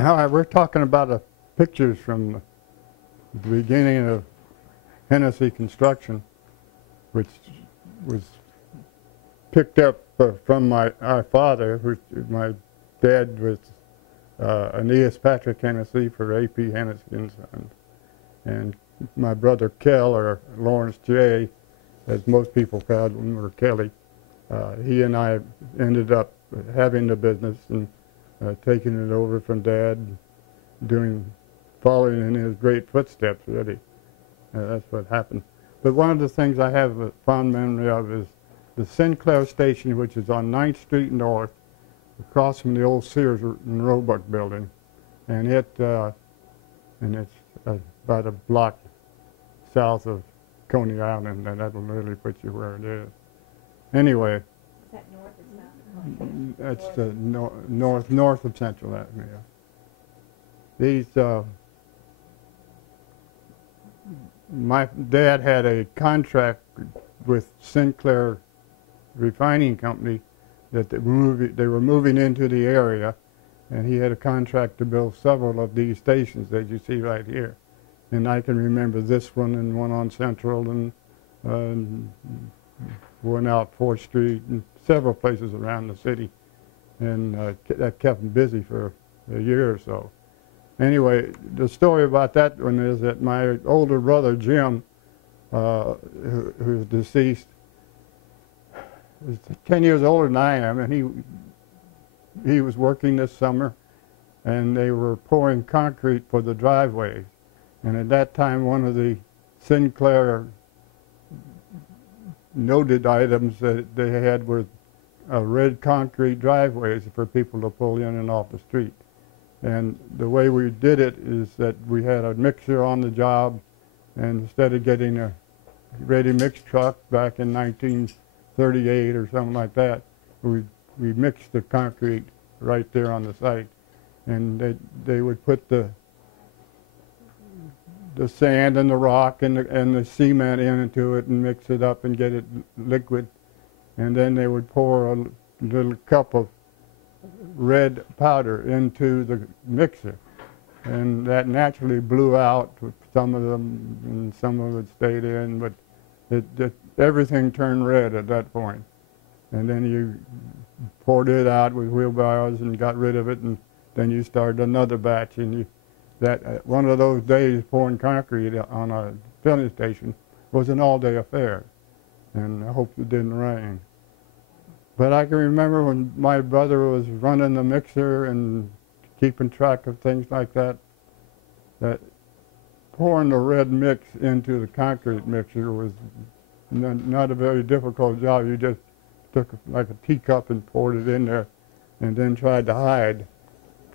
We're talking about pictures from the beginning of Hennessy construction, which was picked up from our father, my dad was Aeneas Patrick Hennessy for A.P. Hennessy and Sons, and my brother Kel, or Lawrence J., as most people called him, or Kelly. He and I ended up having the business and taking it over from Dad, following in his great footsteps, really. That's what happened. But one of the things I have a fond memory of is the Sinclair station, which is on 9th Street North, across from the old Sears and Roebuck building. And it's about a block south of Coney Island, and that will really put you where it is. Anyway. Is that north or south? That's the north of Central Avenue. These, my dad had a contract with Sinclair Refining Company that they were moving into the area, and he had a contract to build several of these stations that you see right here. And I can remember this one and one on Central and one out 4th Street and several places around the city. And that kept him busy for a year or so. Anyway, the story about that one is that my older brother, Jim, who's deceased, is 10 years older than I am, and he was working this summer, and they were pouring concrete for the driveways. And at that time, one of the Sinclair noted items that they had were red concrete driveways for people to pull in and off the street. And the way we did it is that we had a mixer on the job, and instead of getting a ready mix truck back in 1938 or something like that, we mixed the concrete right there on the site. And they would put the sand and the rock and the cement into it and mix it up and get it liquid. And then they would pour a little cup of red powder into the mixer. And that naturally blew out with some of them, and some of it stayed in, but everything turned red at that point. And then you poured it out with wheelbarrows and got rid of it, and then you started another batch. And one of those days pouring concrete on a filling station was an all-day affair, and I hope it didn't rain. But I can remember when my brother was running the mixer and keeping track of things like that, that pouring the red mix into the concrete mixer was not a very difficult job. You just took like a teacup and poured it in there and then tried to hide,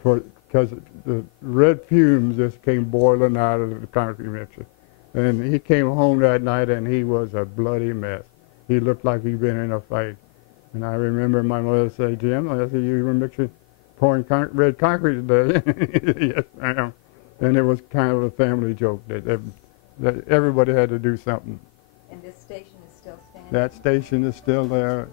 because the red fumes just came boiling out of the concrete mixer. And he came home that night and he was a bloody mess. He looked like he'd been in a fight. And I remember my mother say, "Jim, I said, you were pouring red concrete today?" "Yes, ma'am." And it was kind of a family joke that everybody had to do something. And this station is still standing? That station is still there.